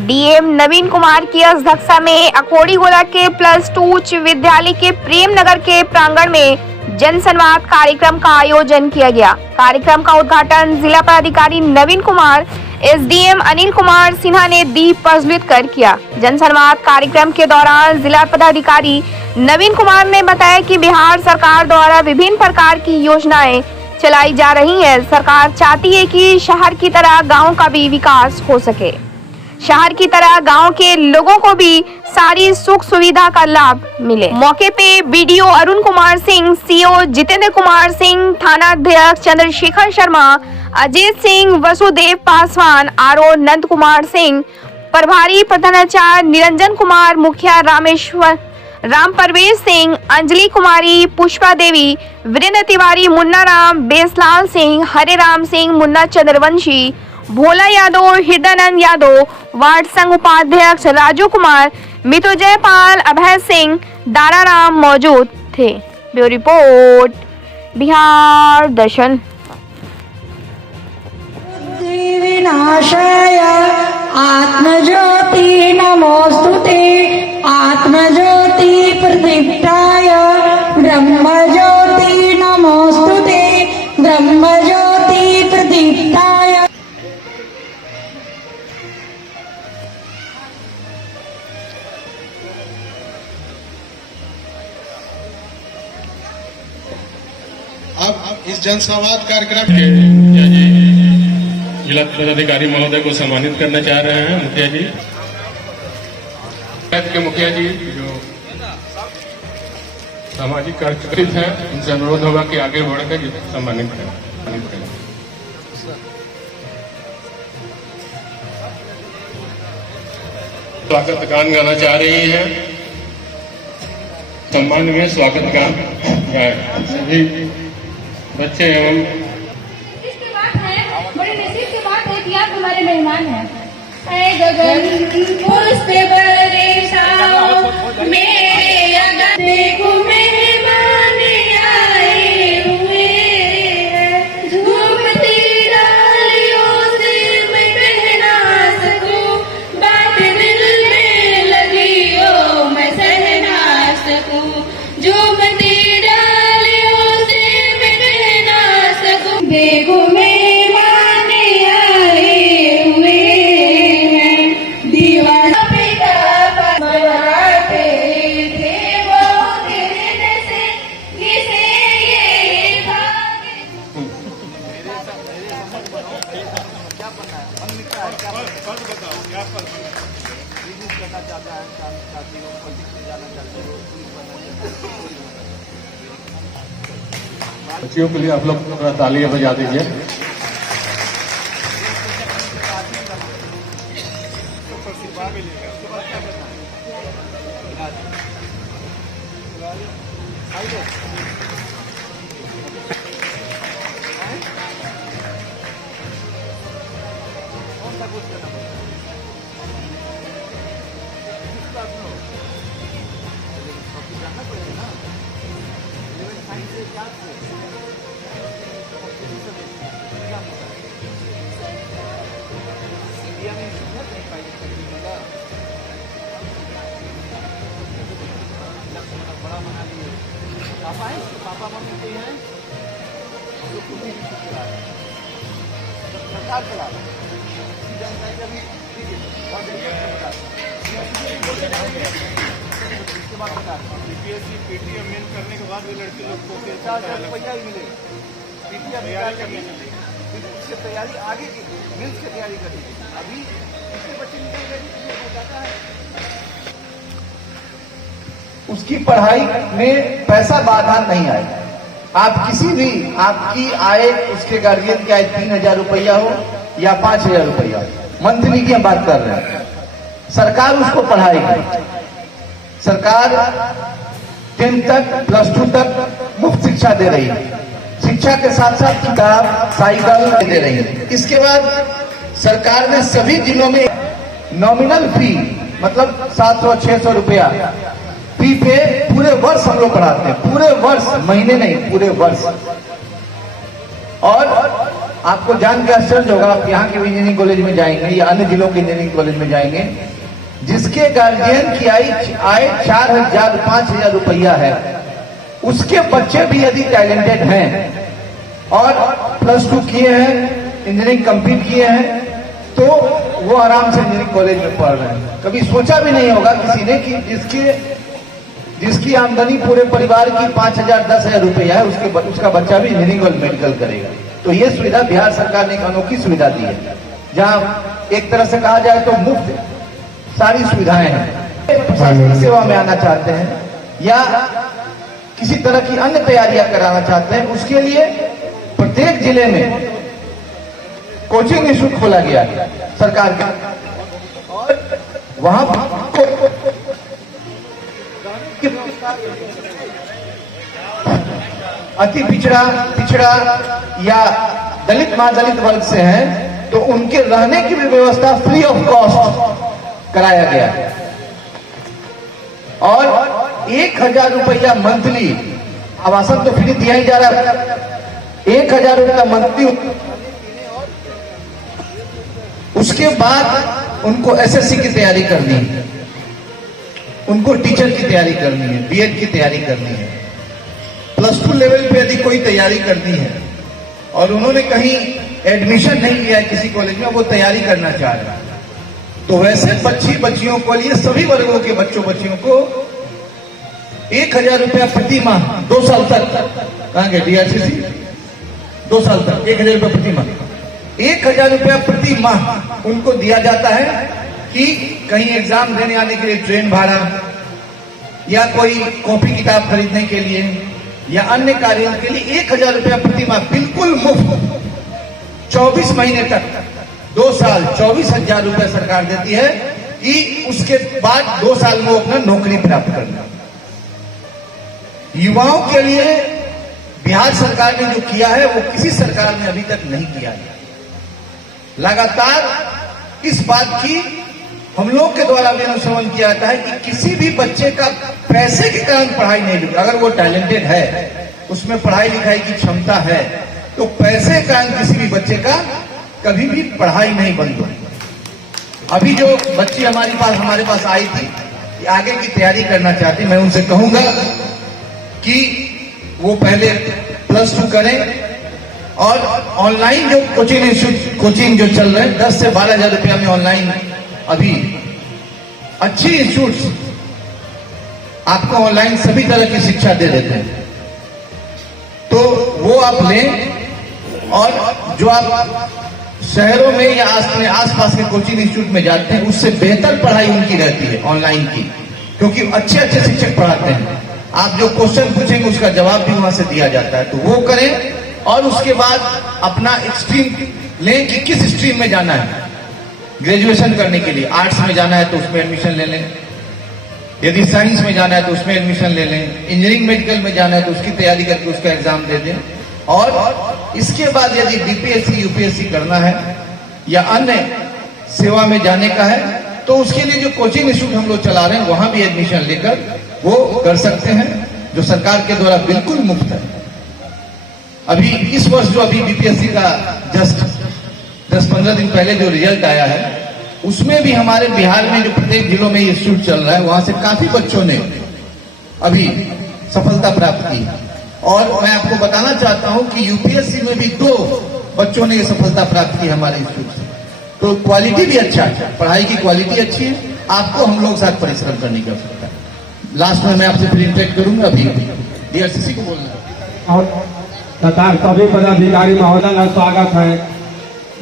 DM नवीन कुमार की अध्यक्षता में अखोड़ी गोला के +2 उच्च विद्यालय के प्रेम नगर के प्रांगण में जन संवाद कार्यक्रम का आयोजन किया गया। कार्यक्रम का उद्घाटन जिला पदाधिकारी नवीन कुमार, एसडीएम अनिल कुमार सिन्हा ने दीप प्रज्वलित कर किया। जन संवाद कार्यक्रम के दौरान जिला पदाधिकारी नवीन कुमार ने बताया कि बिहार सरकार द्वारा विभिन्न प्रकार की योजनाएं चलाई जा रही है। सरकार चाहती है कि शहर की तरह गाँव का भी विकास हो सके, शहर की तरह गांव के लोगों को भी सारी सुख सुविधा का लाभ मिले। मौके पे बीडीओ अरुण कुमार सिंह, सीओ जितेंद्र कुमार सिंह, थाना अध्यक्ष चंद्रशेखर शर्मा, अजीत सिंह, वसुदेव पासवान, आरओ नंद कुमार सिंह, प्रभारी प्रधानाचार्य निरंजन कुमार, मुखिया राम परवेश सिंह, अंजलि कुमारी, पुष्पा देवी, वीरेंद्र तिवारी, मुन्ना राम, बेसलाल सिंह, हरे राम सिंह, मुन्ना चंद्रवंशी, भोला यादव, हृदयानंद यादव, वार्ड संघ उपाध्यक्ष राजू कुमार, मितुजय पाल, अभय सिंह, दाराराम मौजूद थे। ब्यूरो रिपोर्ट, बिहार दर्शन। विनाशाय आत्मज्योति नमोस्तुते, आत्मज्योति प्रदीप्ताय ब्रह्मज्योति नमोस्तुते, ब्रह्मज्योति प्रदीप्ताय। अब इस जनसंवाद कार्यक्रम के जिला पदाधिकारी महोदय को सम्मानित करना चाह रहे हैं। मुखिया जी, के मुखिया जी जो सामाजिक कार्यकर्ता हैं, उनसे अनुरोध होगा कि आगे बढ़कर सम्मानित करें। स्वागत गान गाना चाह रही है। सम्मान में स्वागत गान गाए सभी बच्चे एवं इसके बाद है, बड़े नसीब की बात है कि आप हमारे मेहमान हैं। ऐ गगन पुष्प बरसाओ मेरे अगन, देखो मेहमान आए हुए हैं। झूमती डालियों से मैं कह ना सकूं, बात दिल में लगी हो मैं सह ना सकूं। झूमती देखो मेहमान आए हुए हैं। दीवाना पिता मराठे थे वो दिन से किसे ये भागे। बच्चियों के लिए आप लोग थोड़ा तालियां बजा दीजिए। पापा मम्मी कोई हैं जो खुद ही चला रहे हैं, सरकार चला रहा है। जनता का भी इसके बाद बता बीपीएससी पीटीएम मेन करने के बाद भी लड़की लोग को 4,000 रुपया ही मिलेगा। पीटीएम तैयारी करने के लिए फिर उसकी तैयारी आगे की मेंस की तैयारी करेगी। अभी इसके बच्चे निकल गए हो जाता है, उसकी पढ़ाई में पैसा बाधा नहीं आए। आप किसी भी आपकी आय उसके गार्जियन की आय 3,000 रुपया हो या 5,000 रुपया, मंथली की हम बात कर रहे हैं। सरकार उसको पढ़ाएगी। सरकार 10th तक +2 तक मुफ्त शिक्षा दे रही है। शिक्षा के साथ साथ किताब, साइकिल दे रही है। इसके बाद सरकार ने सभी जिलों में नॉमिनल फी मतलब 700-600 रुपया फी पे पूरे वर्ष हम लोग पढ़ाते हैं। पूरे वर्ष, महीने नहीं, पूरे वर्ष। और आपको जान के आश्चर्य होगा, आप यहाँ के इंजीनियरिंग कॉलेज में जाएंगे या अन्य जिलों के इंजीनियरिंग कॉलेज में जाएंगे, जिसके गार्जियन की आय 4,000 5,000 रुपया है, उसके बच्चे भी यदि टैलेंटेड हैं और +2 किए हैं, इंजीनियरिंग कंप्लीट किए हैं, तो वो आराम से इंजीनियरिंग कॉलेज में पढ़ रहे हैं। कभी सोचा भी नहीं होगा किसी ने कि जिसकी आमदनी पूरे परिवार की 5,000 10,000 रुपया है, उसका बच्चा भी इंजीनियरिंग और मेडिकल करेगा। तो ये सुविधा बिहार सरकार ने एक अनोखी सुविधा दी है, जहां एक तरह से कहा जाए तो मुफ्त सारी सुविधाएं हैं। प्रशासनिक सेवा में आना चाहते हैं या किसी तरह की अन्य तैयारियां कराना चाहते हैं, उसके लिए प्रत्येक जिले में कोचिंग इंस्टीट्यूट खोला गया है सरकार का, और वहां अति पिछड़ा या दलित महादलित वर्ग से हैं, तो उनके रहने की भी व्यवस्था फ्री ऑफ कॉस्ट कराया गया है। और 1,000 रुपया मंथली, आवासन तो फ्री दिया ही जा रहा है, 1,000 रुपया मंथली। उसके बाद उनको एसएससी की तैयारी करनी है, उनको टीचर की तैयारी करनी है, बीएड की तैयारी करनी है, +2 लेवल पे यदि कोई तैयारी करनी है और उन्होंने कहीं एडमिशन नहीं लिया है किसी कॉलेज में, वो तैयारी करना चाह रहा है, तो वैसे बच्चियों को लिए सभी वर्गों के बच्चियों को 1,000 रुपया प्रति माह 2 साल तक, कहाँ गए डीआरसीसी, 2 साल तक 1,000 रुपया प्रति माह, 1,000 रुपया प्रति माह उनको दिया जाता है कि कहीं एग्जाम देने आने के लिए ट्रेन भाड़ा या कोई कॉपी किताब खरीदने के लिए या अन्य कार्यों के लिए 1,000 रुपया प्रति माह बिल्कुल मुफ्त 24 महीने तक, 2 साल 24,000 रुपया सरकार देती है कि उसके बाद 2 साल में वो अपना नौकरी प्राप्त करना। युवाओं के लिए बिहार सरकार ने जो किया है वो किसी सरकार ने अभी तक नहीं किया है। लगातार इस बात की हम लोग के द्वारा भी अनुश्रवण किया जाता है कि किसी भी बच्चे का पैसे के कारण पढ़ाई नहीं रुकी। अगर वो टैलेंटेड है, उसमें पढ़ाई लिखाई की क्षमता है, तो पैसे के कारण किसी भी बच्चे का कभी भी पढ़ाई नहीं बंद हुई। अभी जो बच्ची हमारे पास आई थी, आगे की तैयारी करना चाहती, मैं उनसे कहूंगा कि वो पहले +2 करें और ऑनलाइन जो कोचिंग जो चल रहे हैं 10 से 12,000 रुपया में ऑनलाइन, अभी अच्छी इंस्टीट्यूट आपको ऑनलाइन सभी तरह की शिक्षा दे देते हैं, तो वो आप लें। और जो आप शहरों में या आसपास के कोचिंग इंस्टीट्यूट में जाते हैं, उससे बेहतर पढ़ाई उनकी रहती है ऑनलाइन की, क्योंकि अच्छे शिक्षक पढ़ाते हैं। आप जो क्वेश्चन पूछेंगे उसका जवाब भी वहां से दिया जाता है, तो वो करें। और उसके बाद अपना स्ट्रीम लें कि किस स्ट्रीम में जाना है। ग्रेजुएशन करने के लिए आर्ट्स में जाना है तो उसमें एडमिशन ले लें, यदि साइंस में जाना है तो उसमें एडमिशन ले लें, इंजीनियरिंग मेडिकल में जाना है तो उसकी तैयारी करके उसका एग्जाम दे दें। और इसके बाद यदि बीपीएससी यूपीएससी करना है या अन्य सेवा में जाने का है, तो उसके लिए जो कोचिंग इंस्टीट्यूट हम लोग चला रहे हैं वहां भी एडमिशन लेकर वो कर सकते हैं, जो सरकार के द्वारा बिल्कुल मुफ्त है। अभी इस वर्ष जो अभी बीपीएससी का जस्ट 10-15 दिन पहले जो रिजल्ट आया है, उसमें भी हमारे बिहार में जो प्रत्येक जिलों में इंस्टीट्यूट चल रहा है, वहां से काफी बच्चों ने अभी सफलता प्राप्त की। और मैं आपको बताना चाहता हूं कि यूपीएससी में भी 2 बच्चों ने ये सफलता प्राप्त की हमारे इंस्टीट्यूट से। तो क्वालिटी भी अच्छा है, पढ़ाई की क्वालिटी अच्छी है, आपको हम लोग साथ परिश्रम करने की आवश्यकता है। लास्ट में मैं आपसे फिर इंटरेक्ट करूंगा, अभी डीआरसीसी को बोलना और तथा सभी पदाधिकारी महोदय का स्वागत है।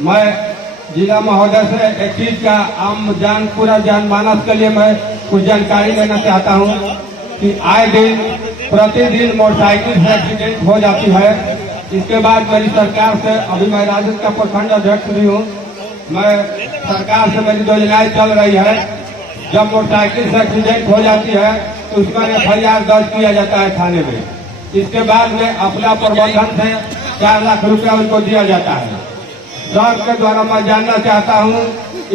मैं जिला महोदय से एक चीज का पूरा जनमानस के लिए मैं कुछ जानकारी लेना चाहता हूं कि आए दिन प्रतिदिन मोटरसाइकिल से एक्सीडेंट हो जाती है। इसके बाद मेरी सरकार से, अभी मैं राजद का प्रखंड अध्यक्ष भी हूं, मैं सरकार से मेरी योजनाएं चल रही है। जब मोटरसाइकिल से एक्सीडेंट हो जाती है तो उसका FIR दर्ज किया जाता है थाने में। इसके बाद में अपना प्रबंधन से 4 लाख रुपया उनको दिया जाता है। सर के द्वारा मैं जानना चाहता हूं,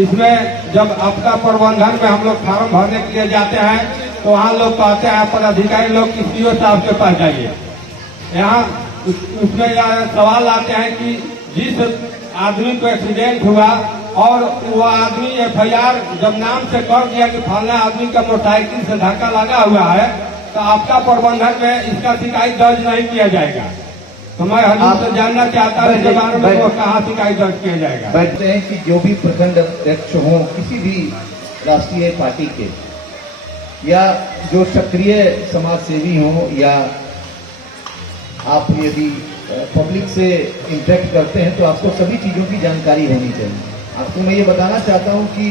इसमें जब अपना प्रबंधन में हम लोग फॉर्म भरने के लिए जाते हैं तो वहाँ लोग कहते हैं पदाधिकारी लोग कि सीओ साहब के पास जाइए। यहाँ उसमें सवाल आते हैं कि जिस आदमी को एक्सीडेंट हुआ और वो आदमी FIR जब नाम से कर दिया कि फलाना आदमी का मोटरसाइकिल से धक्का लगा हुआ है, तो आपका प्रबंधन में इसका शिकायत दर्ज नहीं किया जाएगा। तो मैं हजूर से जानना चाहता हूँ इसके बारे में, वो कहाँ शिकायत दर्ज किया जाएगा। बैठते हैं कि जो भी प्रखंड अध्यक्ष हों किसी भी राष्ट्रीय पार्टी के, या जो सक्रिय समाज सेवी हों, या आप यदि पब्लिक से इंटरेक्ट करते हैं तो आपको सभी चीजों की जानकारी होनी चाहिए। आपको मैं ये बताना चाहता हूं कि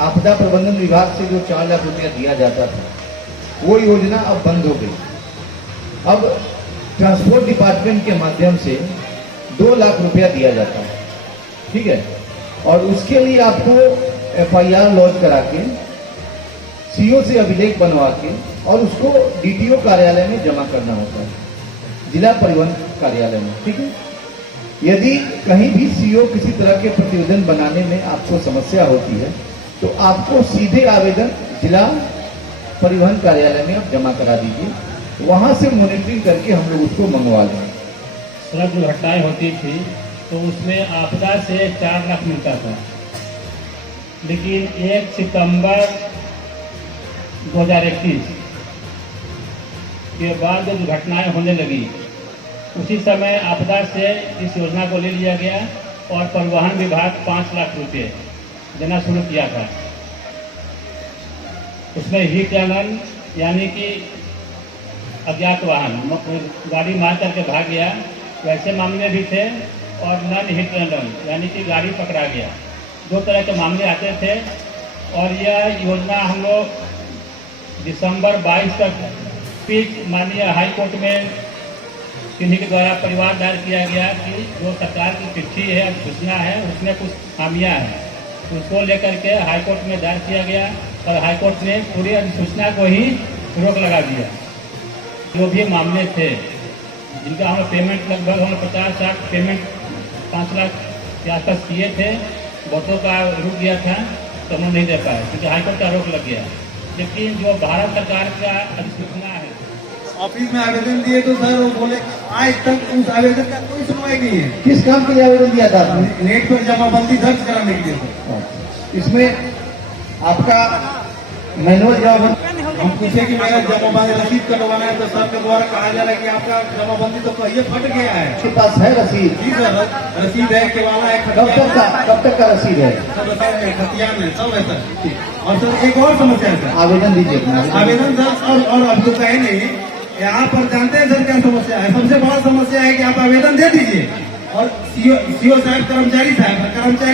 आपदा प्रबंधन विभाग से जो 4 लाख रुपया दिया जाता था, वो योजना अब बंद हो गई। अब ट्रांसपोर्ट डिपार्टमेंट के माध्यम से 2 लाख रुपया दिया जाता है, ठीक है। और उसके लिए आपको FIR लॉन्च करा के, CO से अभिलेख बनवा के और उसको DTO कार्यालय में जमा करना होता है, जिला परिवहन कार्यालय में, ठीक है। यदि कहीं भी CO किसी तरह के प्रतिवेदन बनाने में आपको समस्या होती है तो आपको सीधे आवेदन जिला परिवहन कार्यालय में आप जमा करा दीजिए, वहां से मॉनिटरिंग करके हम लोग उसको मंगवा लें। सड़क दुर्घटनाएं होती थी तो उसमें आपदा से 4 लाख मिलता था, लेकिन 1 सितंबर 2021 के बाद जो दुर्घटनाएं होने लगी, उसी समय आपदा से इस योजना को ले लिया गया और परिवहन विभाग 5 लाख रुपए देना शुरू किया था। उसमें हिट एंड रन यानी कि अज्ञात वाहन गाड़ी मार करके भाग गया, वैसे मामले भी थे, और नॉन हिट एंड रन यानी कि गाड़ी पकड़ा गया, 2 तरह के मामले आते थे। और यह योजना हम लोग दिसंबर 22 तक पीठ माननीय हाई कोर्ट में किन्हीं के द्वारा परिवार दायर किया गया कि जो सरकार की चिट्ठी है, सूचना है, उसमें कुछ खामियां हैं, उसको लेकर के हाई कोर्ट में दायर किया गया और हाई कोर्ट ने पूरी अधिसूचना को ही रोक लगा दिया। जो भी मामले थे जिनका हम पेमेंट लगभग हम 50-60 पेमेंट 5 लाख के आसपास किए थे, बहुतों का रुक गया था तो हम नहीं दे पाए क्योंकि हाईकोर्ट का रोक लग गया। लेकिन जो भारत सरकार का अधिसूचना है, ऑफिस में आवेदन दिए तो सर वो बोले आज तक उस आवेदन का कोई सुनवाई नहीं है। किस काम के लिए आवेदन दिया था आपने? नेट पर जमाबंदी दर्ज कराने के लिए सर। इसमें आपका मैनुअल जमाबंदी, हम पूछे कि मेरा जमाबंदी रसीद कटवाना है तो सर के द्वारा कहा जा रहा है कि आपका जमाबंदी तो कहिए फट गया है। आपके पास है रसीद? जी सर, रसीद है, केवाला है, कब तक का रसीद है? सब खतियान है, सब है सर। और सर एक और समस्या है सर, आवेदन दीजिए। आवेदन सर और अब तो कहे नहीं, यहाँ पर जानते हैं सर क्या समस्या है? सबसे बड़ा समस्या है कि आप आवेदन दे दीजिए और सीओ साहब, कर्मचारी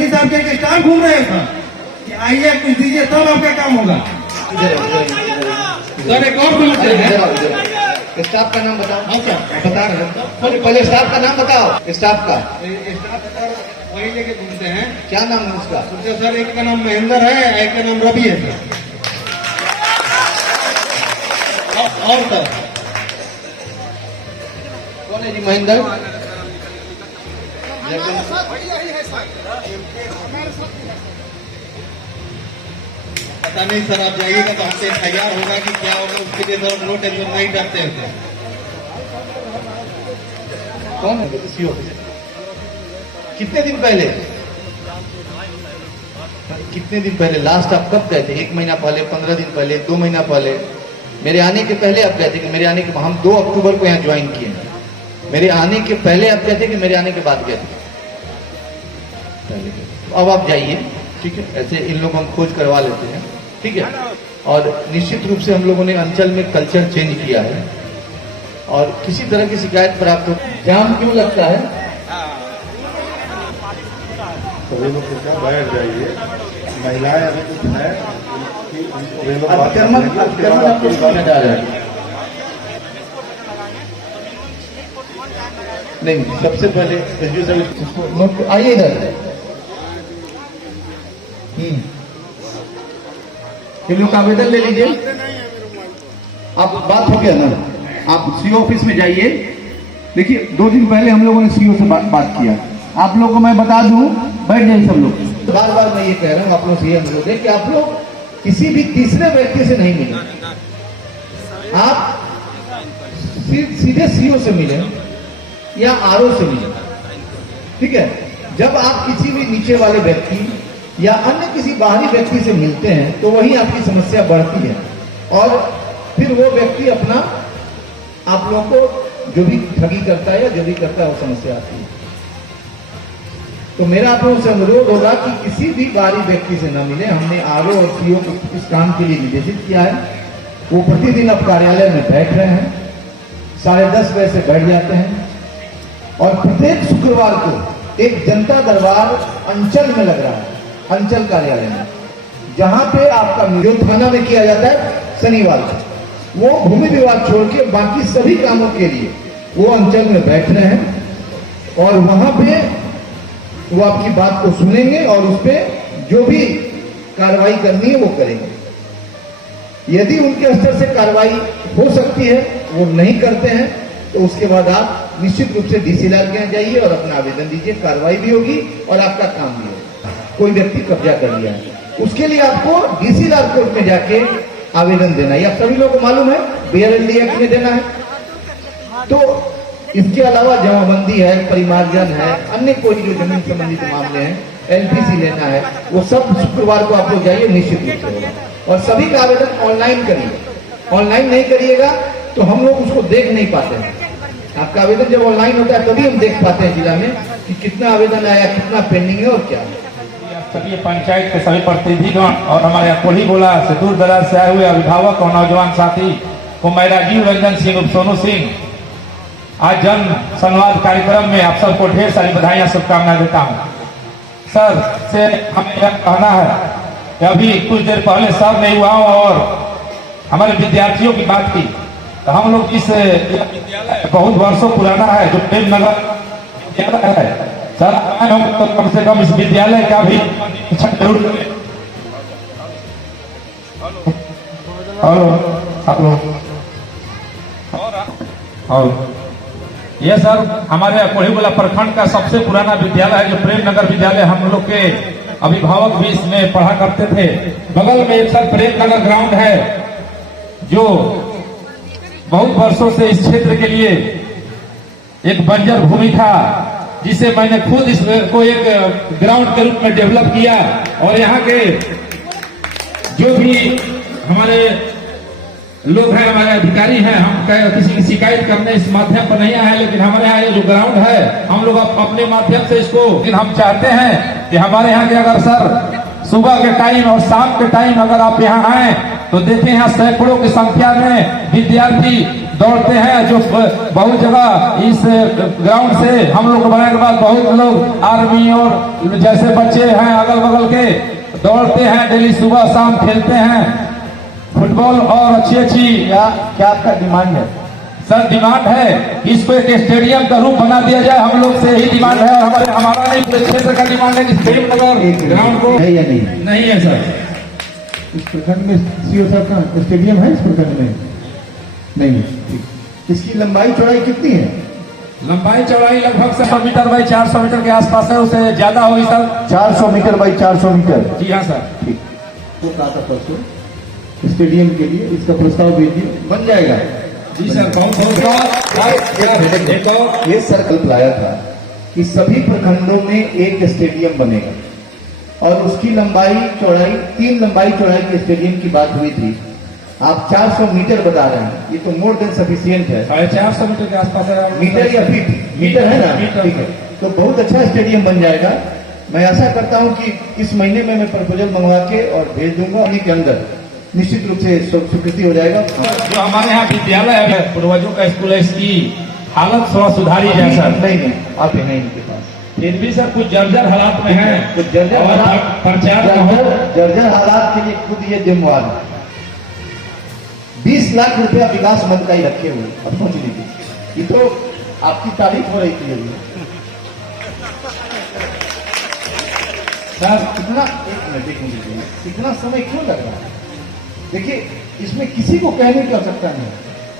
साहब के एक स्टाफ घूम रहे हैं सर कि आइए कुछ दीजिए तब आपका काम होगा। सर एक और समस्या है, स्टाफ का नाम बताओ। हाँ सर, बता रहे हैं, पहले स्टाफ का नाम बताओ। स्टाफ का स्टाफ सर वही लेके घूमते हैं। क्या नाम है उसका? सर एक का नाम महेंद्र है, एक का नाम रवि है सर। और सर कौन है जी महेंद्र? पता नहीं सर, आप जाइएगा तो हमसे तैयार होगा कि क्या होगा, उसके लिए सर नो टेंशन, नहीं डरते हैं। कौन है सीओ? कितने दिन पहले लास्ट आप कब गए थे? 1 महीना पहले, 15 दिन पहले, 2 महीना पहले? मेरे आने के पहले आप गए थे कि मेरे आने के? हम 2 अक्टूबर को यहाँ ज्वाइन किए हैं। मेरे आने के पहले आप गए थे कि मेरे आने के बाद गए थे? अब आप जाइए, ठीक है। ऐसे इन लोगों को हम खोज करवा लेते हैं, ठीक है। और निश्चित रूप से हम लोगों ने अंचल में कल्चर चेंज किया है और किसी तरह की शिकायत प्राप्त हो। जाम क्यों लगता है? सभी लोग बैठ जाइए, महिलाएं अभी कुछ है नहीं, सबसे पहले आइए इधर। ये लोग आवेदन ले लीजिए। आप बात हो गया ना, आप सीओ ऑफिस में जाइए। देखिए 2 दिन पहले हम लोगों ने सीओ से बात किया। आप लोगों को मैं बता दूं, बैठ जाइए सब लोग। बार बार मैं ये कह रहा हूँ आप लोग से ये अनुरोध है कि आप लोग किसी भी तीसरे व्यक्ति से नहीं मिले, आप सीधे सीओ से मिले या आरओ से मिले, ठीक है। जब आप किसी भी नीचे वाले व्यक्ति या अन्य किसी बाहरी व्यक्ति से मिलते हैं तो वही आपकी समस्या बढ़ती है और फिर वो व्यक्ति अपना आप लोगों को जो भी ठगी करता है या जो भी करता है वो समस्या आती है। तो मेरा आप लोगों से अनुरोध होगा कि किसी भी बाहरी व्यक्ति से न मिले। हमने आरओ और सीओ को इस काम के लिए निर्देशित किया है। वो प्रतिदिन अब कार्यालय में बैठ रहे हैं, 10:30 बजे से बैठ जाते हैं और प्रत्येक शुक्रवार को एक जनता दरबार अंचल में लग रहा है, अंचल कार्यालय में, जहां पे आपका जो थाना में किया जाता है शनिवार को, वो भूमि विवाद छोड़ के बाकी सभी कामों के लिए वो अंचल में बैठ रहे हैं और वहां पे वो आपकी बात को सुनेंगे और उस पर जो भी कार्रवाई करनी है वो करेंगे। यदि उनके स्तर से कार्रवाई हो सकती है, वो नहीं करते हैं, तो उसके बाद आप निश्चित रूप से डीसीएलआर के यहाँ जाइए और अपना आवेदन दीजिए। कार्रवाई भी होगी और आपका काम भी होगा। कोई व्यक्ति कब्जा कर लिया है, उसके लिए आपको डीसीएलआर कोर्ट में जाके आवेदन देना है। आप सभी लोगों को मालूम है बीआरएलडी एक्ट में देना है। तो इसके अलावा जमाबंदी है, परिमार्जन है, अन्य कोई जो जमीन संबंधित मामले हैं, एलपीसी लेना है, वो सब शुक्रवार को आप लोग जाइए, निश्चित रूप से होगा। और सभी का आवेदन ऑनलाइन करिए। ऑनलाइन नहीं करिएगा तो हम लोग उसको देख नहीं पाते हैं। आपका आवेदन जब ऑनलाइन होता है तभी हम देख पाते हैं जिला में कि कितना आवेदन आया, कितना पेंडिंग है और क्या है। सभी पंचायत के सभी प्रतिनिधिगण और हमारे कोल्ही गोला से दूर दराज से आए हुए अभिभावक और नौजवान साथी को मैं राजीव रंजन सिंह उर्फ सोनू सिंह आज जन संवाद कार्यक्रम में आप सबको ढेर सारी बधाइयां शुभकामनाएं देता हूं। सर से हमें यह कहना है कि अभी कुछ देर पहले सर ने युवाओं और हमारे विद्यार्थियों की बात की, तो हम लोग इस विद्यालय बहुत वर्षों पुराना है जो प्रेम नगर विद्यालय है सर, हम तो कम से कम इस विद्यालय का भी जरूर और ये सर हमारे कोल्हीगोला प्रखंड का सबसे पुराना विद्यालय है जो प्रेम नगर विद्यालय। हम लोग के अभिभावक भी इसमें पढ़ा करते थे। बगल में एक सर प्रेम नगर ग्राउंड है जो बहुत वर्षों से इस क्षेत्र के लिए एक बंजर भूमि था, जिसे मैंने खुद इसको एक ग्राउंड के रूप में डेवलप किया। और यहाँ के जो भी हमारे लोग हैं, हमारे अधिकारी हैं, हम किसी की शिकायत करने इस माध्यम पर नहीं आए, लेकिन हमारे यहाँ ये जो ग्राउंड है हम लोग अपने माध्यम से इसको, लेकिन हम चाहते हैं कि हमारे यहाँ के अगर सर सुबह के टाइम और शाम के टाइम अगर आप यहाँ आए तो देखें यहाँ सैकड़ों की संख्या में विद्यार्थी दौड़ते हैं। जो बहुत जगह इस ग्राउंड से हम लोग को बनाने के बाद बहुत लोग आर्मी और जैसे बच्चे हैं अगल बगल के दौड़ते हैं, डेली सुबह शाम खेलते हैं फुटबॉल और अच्छी क्या आपका डिमांड है? सर डिमांड है इसको एक स्टेडियम का रूप बना दिया जाए। हम लोग से यही डिमांड है और हमारा नहीं पूरे क्षेत्र का डिमांड है कि प्रेम नगर ग्राउंड को है या नहीं? नहीं है सर। इस प्रखंड में सीओ साहब का स्टेडियम है? इस प्रखंड में नहीं है। इसकी लंबाई चौड़ाई कितनी है? लंबाई चौड़ाई लगभग 100 मीटर बाई 400 मीटर के आसपास है, उससे ज्यादा होगी सर। 400 metre by 400 metre. जी हाँ सर। ठीक, वो कहा था परसों स्टेडियम के लिए इसका प्रस्ताव भेजिए, बन जाएगा। जी सर बहुत बहुत ये संकल्प लाया था कि सभी प्रखंडों में एक स्टेडियम बनेगा और उसकी लंबाई चौड़ाई 3 लंबाई चौड़ाई के स्टेडियम की बात हुई थी। आप 400 मीटर बता रहे हैं, ये तो मोर देन सफिशियंट है। 450 मीटर के आसपास है। मीटर या फीट? मीटर है ना, ठीक है। तो बहुत अच्छा स्टेडियम बन जाएगा। मैं आशा करता हूं कि इस महीने में मैं प्रपोजल मंगवा के और भेज दूंगा, उन्हीं के अंदर निश्चित रूप से स्वीकृति हो जाएगा। जो हमारे यहाँ विद्यालय है पूर्वजों का स्कूल है, इसकी हालत थोड़ा सुधारी है सर। नहीं आप है नहीं इनके पास, फिर भी सर कुछ जर्जर हालात में है। कुछ जर्जर हालात, जर्जर हालात के लिए खुद ये जिम्मेवार है। 20 लाख रुपया विकास मंच का ही रखे हुए। अब सोच लीजिए, ये तो आपकी तारीफ हो रही थी अभी सर। कितना, एक मिनट देखिए, कितना समय क्यों लग रहा है? देखिए इसमें किसी को कहने की आवश्यकता नहीं।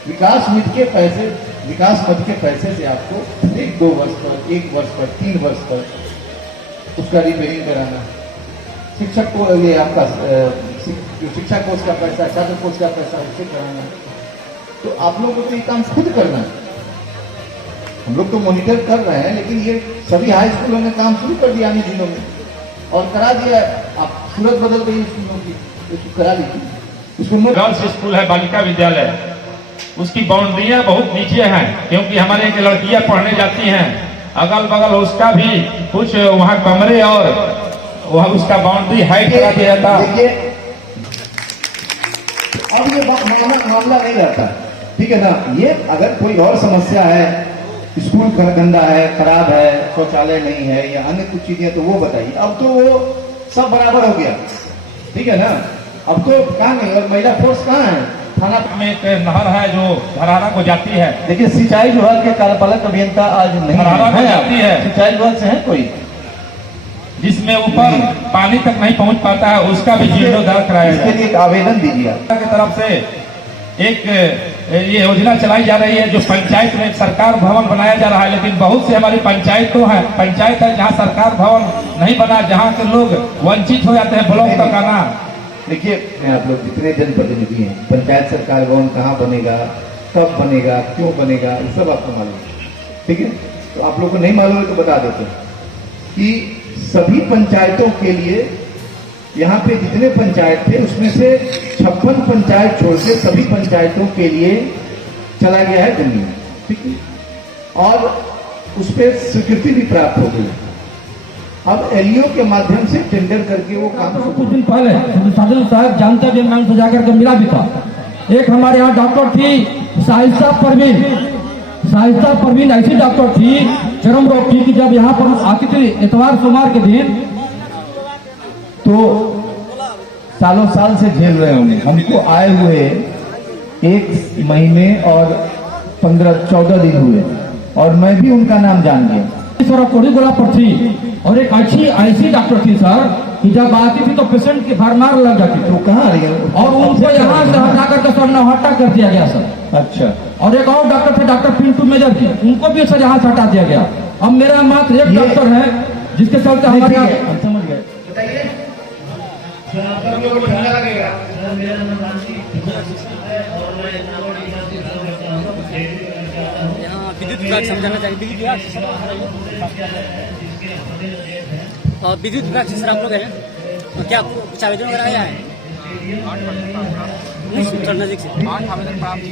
विकास मद के पैसे, विकास मद के पैसे से आपको 1-2 वर्ष पर, 1 वर्ष पर, 3 वर्ष पर उसका रिपेयरिंग कराना, शिक्षक को ये आपका जो शिक्षा कोर्स का पैसा, छात्र कोर्स का पैसा उसे कराना। तो आप लोगों को तो ये काम खुद करना है। हम लोग तो मॉनिटर कर रहे हैं, लेकिन ये सभी हाई स्कूलों ने काम शुरू कर दिया आने जिलों में और करा दिया। अब सूरत बदल गई स्कूलों की, तो करा दी उसको। गर्ल्स स्कूल है, बालिका विद्यालय, उसकी बाउंड्रियां बहुत नीचे हैं, क्योंकि हमारे यहाँ लड़कियां पढ़ने जाती हैं। अगल बगल उसका भी कुछ वहाँ कमरे और वहाँ उसका बाउंड्री हाइट करा दिया जाता। देखिए अब ये मामला नहीं रहता, ठीक है ना। ये अगर कोई और समस्या है, स्कूल गंदा है, खराब है, शौचालय नहीं है या अन्य कुछ चीजें, तो वो बताइए। अब तो वो सब बराबर हो गया, ठीक है ना। अब तो कहाँ नहीं, और महिला फोर्स कहाँ है? थाना में एक नहर है जो धरारा को जाती है। देखिए सिंचाई विभाग के कार्यपालक अभियंता आज नहीं धरारा को जाती है। सिंचाई विभाग से है कोई, जिसमें ऊपर पानी तक नहीं पहुंच पाता है, उसका भी जीर्णोद्धार कराया इसके लिए एक आवेदन दीजिए की तरफ से। एक ये योजना चलाई जा रही है जो पंचायत में सरकार भवन बनाया जा रहा है, लेकिन बहुत से हमारी पंचायत तो है, पंचायत है जहाँ सरकार भवन नहीं बना, जहाँ के लोग वंचित हो जाते हैं ब्लॉक तक आना। देखिए आप लोग जितने जनप्रतिनिधि हैं, पंचायत सरकार भवन कहाँ बनेगा, कब बनेगा, क्यों बनेगा, ये सब आपको मालूम है, ठीक है। तो आप लोग को नहीं मालूम है तो बता देते हैं कि सभी पंचायतों के लिए यहाँ पे जितने पंचायत थे उसमें से 56 पंचायत छोड़ के सभी पंचायतों के लिए चला गया है जमीन, ठीक है। और उस पर स्वीकृति भी प्राप्त हो गई। अब एलईओ के माध्यम से टेंडर करके वो काम कुछ दिन पहले साजिल साहब जानते भी नाम सजा करके मिला भी था। एक हमारे यहाँ डॉक्टर थी शाइस्ता परवीन ऐसी डॉक्टर थी चरम रोग की, कि जब यहाँ पर आती थी इतवार सोमवार के दिन, तो सालों साल से झेल रहे होंगे। हमको आए हुए 1 महीने और 15-14 दिन हुए और मैं भी उनका नाम जान गया। सर कोड़ीगोला पर थी और एक ऐसी डॉक्टर थी सर कि जब आती थी तो पेशेंट की भरमार लग जाती थी। तो कहाँ रही है? और उनको यहाँ से हटा करके सर नौहट्टा कर दिया गया सर। अच्छा। और एक और डॉक्टर थे डॉक्टर पिंटू मेजर थी, उनको भी सर यहाँ से हटा दिया गया। अब मेरा मात्र एक डॉक्टर है जिसके चलते हमारे हम समझ गए। बताइए ठंडा लगेगा। विद्युत विभाग समझाना चाहिए, विद्युत विभाग से और विद्युत विभाग से सर आप लोग हैं और क्या कुछ आवेदन वगैरह आया है? थोड़ा नजदीक से 8 आवेदन प्राप्त।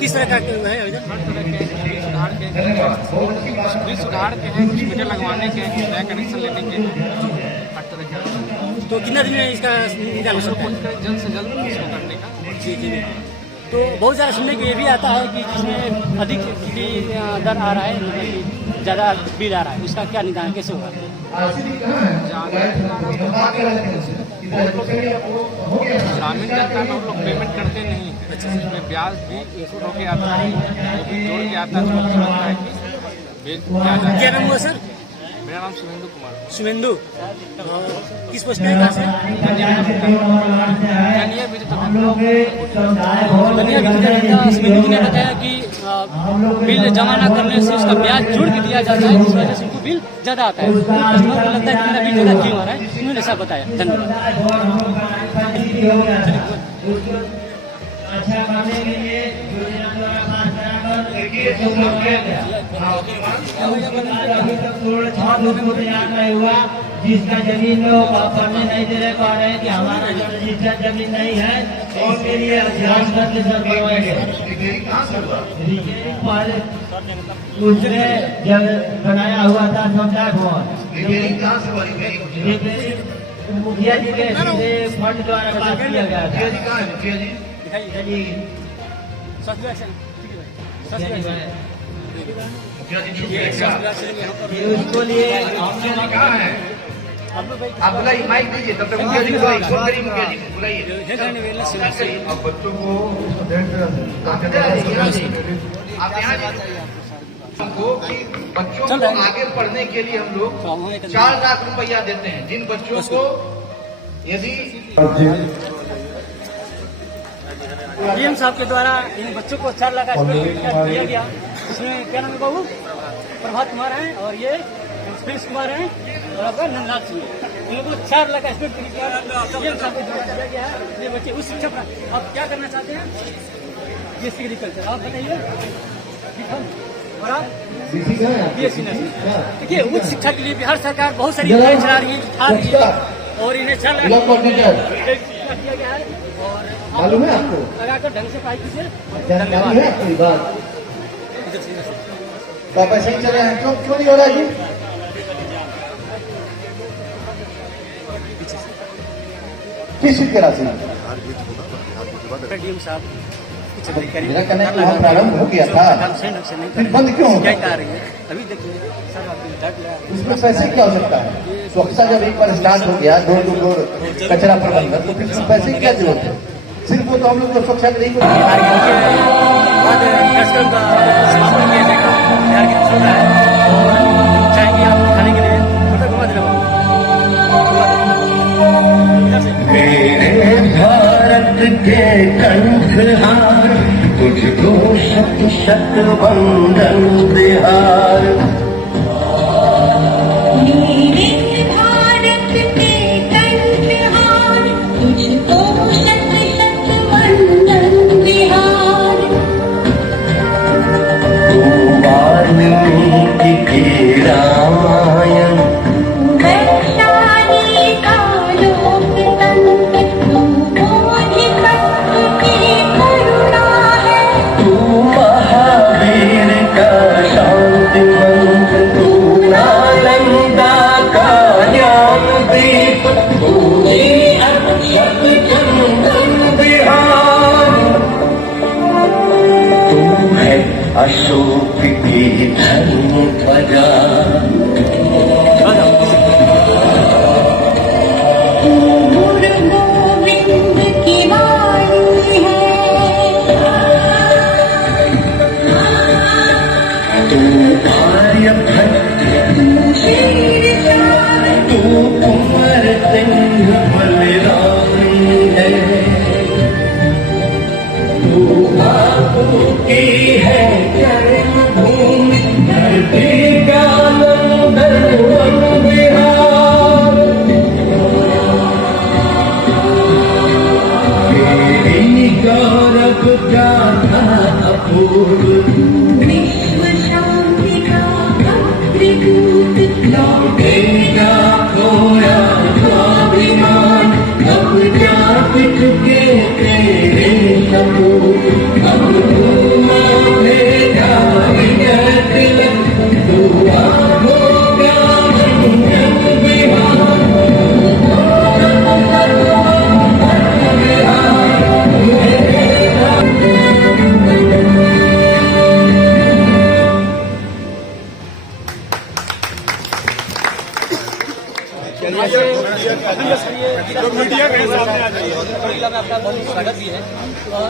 किस तरह का है आवेदन? सुधार के हैं, कुछ मीटर लगवाने के हैं, नया कनेक्शन लेने के हैं, हर तरह के। तो कितना दिन में इसका निकाल सकते हैं? जल्द से जल्द इसको करने का। जी। तो बहुत ज़्यादा सुनने को ये भी आता है कि जिसमें अधिक दर आ रहा है, मतलब कि ज़्यादा बिल आ रहा है, उसका क्या निदान कैसे होगा? ग्रामीण जनता में लोग पेमेंट करते नहीं, इसमें ब्याज भी इंक्लूड होके आता है, वो भी जोड़ के आता है, तो मुझे लगता है कि क्या नाम हुआ सर? मेरा नाम शुभेंदु कुमार। शुभेंदु किस पोस्ट में है, कहाँ से? शुभेंदु जी ने बताया कि बिल जमा न करने से उसका ब्याज जोड़ के दिया जाता है, जिस वजह से उनको बिल ज्यादा आता है। कस्टमर को लगता है कि मेरा बिल ज्यादा क्यों आ रहा है, उन्होंने ऐसा बताया। धन्यवाद। अच्छा करने के लिए योजना द्वारा पास कराकर अभी तक करोड़ 6 लोग को तैयार नहीं हुआ, जिसका जमीन में वो पढ़ने नहीं दे रहे, कह रहे हैं कि हमारा रजिस्टर्ड जमीन नहीं है, उसके लिए अध्ययन करके सर बनवाएंगे। पहले उसने जब बनाया हुआ था समुदाय भवन, मुखिया जी के फंड द्वारा पास किया गया था। उसको लिए आप बुलाइए, माइक दीजिए, तब तक मुखिया जी बुलाइए, फोन करिए मुखिया जी को, बुलाइए। अब बच्चों को आप यहाँ हमको कि बच्चों को आगे पढ़ने के लिए हम लोग 4 लाख रुपया देते हैं, जिन बच्चों को यदि डीएम साहब के द्वारा इन बच्चों को 4 लाख दिया गया। इसमें क्या नाम है बाबू? प्रभात कुमार हैं और ये प्रिंस कुमार हैं और आपका नंदलाल सिंह। इन लोगों को 4 लाख डीएम साहब के द्वारा दिया गया है। ये बच्चे उस शिक्षा आप क्या करना चाहते हैं? ये एग्रीकल्चर आप बताइए। और आप BSc नर्सिंग। देखिए, उच्च शिक्षा के लिए बिहार सरकार बहुत सारी योजनाएं चला रही है और इन्हें चल किया गया है और मालूम है आपको, लगाकर ढंग से पढ़ाई कीजिए। जानकारी है आपको बात, तो आप ऐसे ही चले हैं, क्यों नहीं हो रहा जी? किस चीज के राशि डीएम साहब मेरा कहना है कि वहाँ प्रारंभ हो गया था, फिर बंद क्यों हो गया? आ रही है अभी देखिए सर, आपको उसमें पैसे की आवश्यकता है। स्वच्छता जब एक बार स्टार्ट हो गया, डोर टू डोर कचरा प्रबंधन, तो फिर उसमें पैसे की क्या जरूरत है? सिर्फ वो तो हम लोग को स्वच्छता नहीं को बाद कार्यक्रम का समापन किया जाएगा। बिहार की छोटा है और चाहेंगे आप खाने के लिए छोटा घुमा देना मेरे भारत के कंठहार, तुझको शत शत वंदन बिहार। मेरे भारत के कंठहार, तुझको शत शत वंदन बिहार। तू वाल्मीकि की रामायण, वैशाली का लोकतंत्र, तू बोधिसत्व की करुणा है। तू महावीर का शांति मंत्र, तू नालंदा का ज्ञान दीप, तू ही अक्षत चंदन बिहार। तू है अशोक की धर्म ध्वजा, गुरु गोविंद की वाणी है। तू आर्यभट्ट, तू शेर शाह, तू कुंवर सिंह बलरामी है। तू बापू की है जन्मभूमि, धरती का नंदन वन बिहार। तेरी गौरव गाथा अपूर्व, विश्व शांति का अग्रदूत, लौटेगा खोया स्वाभिमान, अब जात चुके तेरे सपूत। अब तू मांगेगा विजय तिलक, तू होगा वंदन बिहार। मीडिया के सामने आ जाइए। जिला में आपका बहुत स्वागत भी है और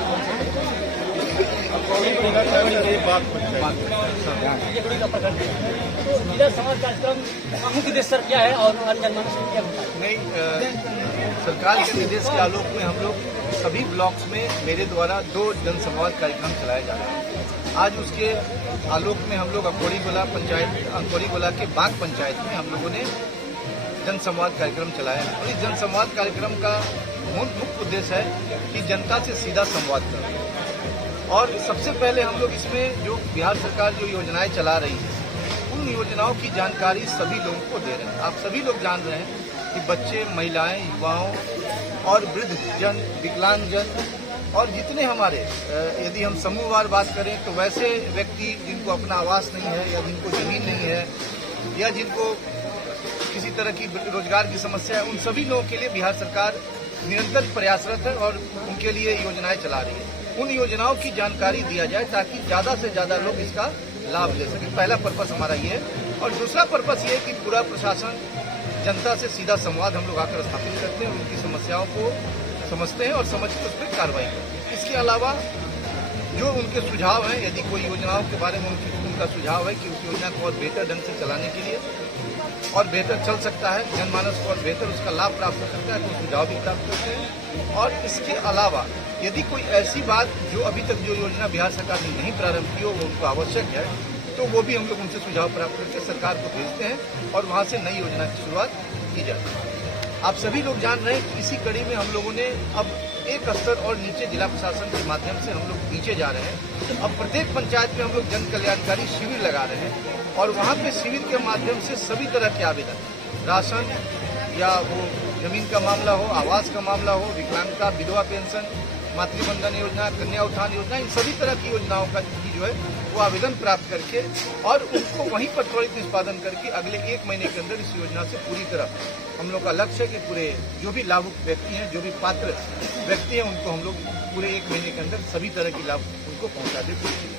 तो जिला समाज कार्यक्रम मुख्य उद्देश्य सर क्या है और अन्य जनमानस में क्या होता है? नहीं, सरकार के निर्देश के आलोक में हम लोग सभी ब्लॉक्स में मेरे द्वारा 2 जनसंवाद कार्यक्रम चलाए जा रहे हैं। आज उसके आलोक में हम लोग अकोड़ी गोला के बाग पंचायत में हम लोगों ने जनसंवाद कार्यक्रम चलाया है। और इस जनसंवाद कार्यक्रम का मुख्य उद्देश्य है कि जनता से सीधा संवाद करना। और सबसे पहले हम लोग इसमें जो बिहार सरकार जो योजनाएं चला रही है, उन योजनाओं की जानकारी सभी लोगों को दे रहे हैं। आप सभी लोग जान रहे हैं कि बच्चे, महिलाएं, युवाओं और वृद्ध जन, विकलांग जन और जितने हमारे, यदि हम समूहवार बात करें तो वैसे व्यक्ति जिनको अपना आवास नहीं है या जिनको जमीन नहीं है या जिनको किसी तरह की रोजगार की समस्या है, उन सभी लोगों के लिए बिहार सरकार निरंतर प्रयासरत है और उनके लिए योजनाएं चला रही है। उन योजनाओं की जानकारी दिया जाए ताकि ज्यादा से ज्यादा लोग इसका लाभ ले सकें। पहला पर्पस हमारा ये है। और दूसरा पर्पस ये है कि पूरा प्रशासन जनता से सीधा संवाद हम लोग आकर स्थापित करते हैं, उनकी समस्याओं को समझते हैं और समझ कर उस पर कार्रवाई करते हैं। इसके अलावा जो उनके सुझाव हैं, यदि कोई योजनाओं के बारे में उनका सुझाव है कि उस योजना को और बेहतर ढंग से चलाने के लिए और बेहतर चल सकता है, जनमानस को और बेहतर उसका लाभ प्राप्त हो सकता है, तो सुझाव भी प्राप्त करते हैं। और इसके अलावा यदि कोई ऐसी बात जो अभी तक जो योजना बिहार सरकार ने नहीं प्रारंभ की हो वो उनको आवश्यक है, तो वो भी हम लोग उनसे सुझाव प्राप्त करके सरकार को भेजते हैं और वहाँ से नई योजना की शुरुआत की जाती है। आप सभी लोग जान रहे हैं कि इसी कड़ी में हम लोगों ने अब एक स्तर और नीचे जिला प्रशासन के माध्यम से हम लोग नीचे जा रहे हैं। अब प्रत्येक पंचायत में हम लोग जन कल्याणकारी शिविर लगा रहे हैं और वहाँ पे शिविर के माध्यम से सभी तरह के आवेदन, राशन या वो जमीन का मामला हो, आवास का मामला हो, विकलांगता, विधवा पेंशन, मातृबंधन योजना, कन्या उत्थान योजना, इन सभी तरह की योजनाओं का जो है वो आवेदन प्राप्त करके और उनको वहीं पर त्वरित निष्पादन करके अगले 1 महीने के अंदर इस योजना से पूरी तरह हम लोग का लक्ष्य है कि पूरे जो भी लाभुक व्यक्ति हैं, जो भी पात्र व्यक्ति हैं, उनको हम लोग पूरे 1 महीने के अंदर सभी तरह की लाभ उनको पहुंचा देते हैं।